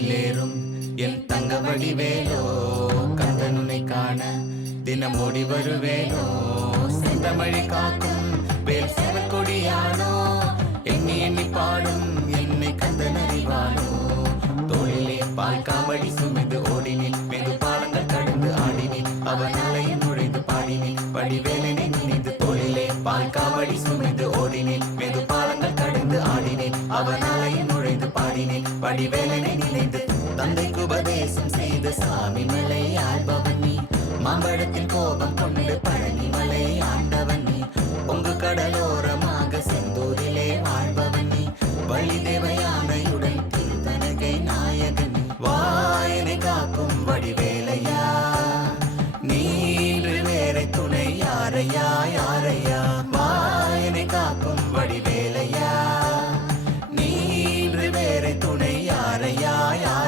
மயிலேறும் என் தங்க வடிவேலோ கந்தனுனை காண தினம் ஓடி வருவேனோ செந்தமிழி காக்கும் வேல் செவல் கொடியானோ எண்ணி எண்ணி பாடும் என்னை கந்தன் அறிவானோ தோளிலே பால் காவடி சுமந்து ஓடினேன் மெது பாலங்கள் கடந்து ஆடினேன் அவன் அலையில் நுழைந்து பாடினேன் வடிவேலனை நினைந்து தோளிலே பால் காவடி சுமந்து ஓடினேன் மெது பாலங்கள் கடந்து ஆடினேன் அவன் அலையில் நுழைந்து பாடினேன் வடிவேலனை நினைந்து தந்தைக்கு உபதேசம் செய்த சாமி மலை ஆள்பவன் நீ மாம்பழத்தின் கோபம் கொண்டு பழனி மலை ஆண்டவன் நீ பொங்கு கடலோரமாக செந்தூரிலே வாழ்பவன் நீ வழி தேவையானையுடன் திருத்தனகை நாயகன் நீ வாயனை காக்கும் வடிவேலையா நீன்று வேற துணை யாரையா யாரையா வாயனை காக்கும் வடிவேலையா நீன்று வேற துணை யாரையா யாரை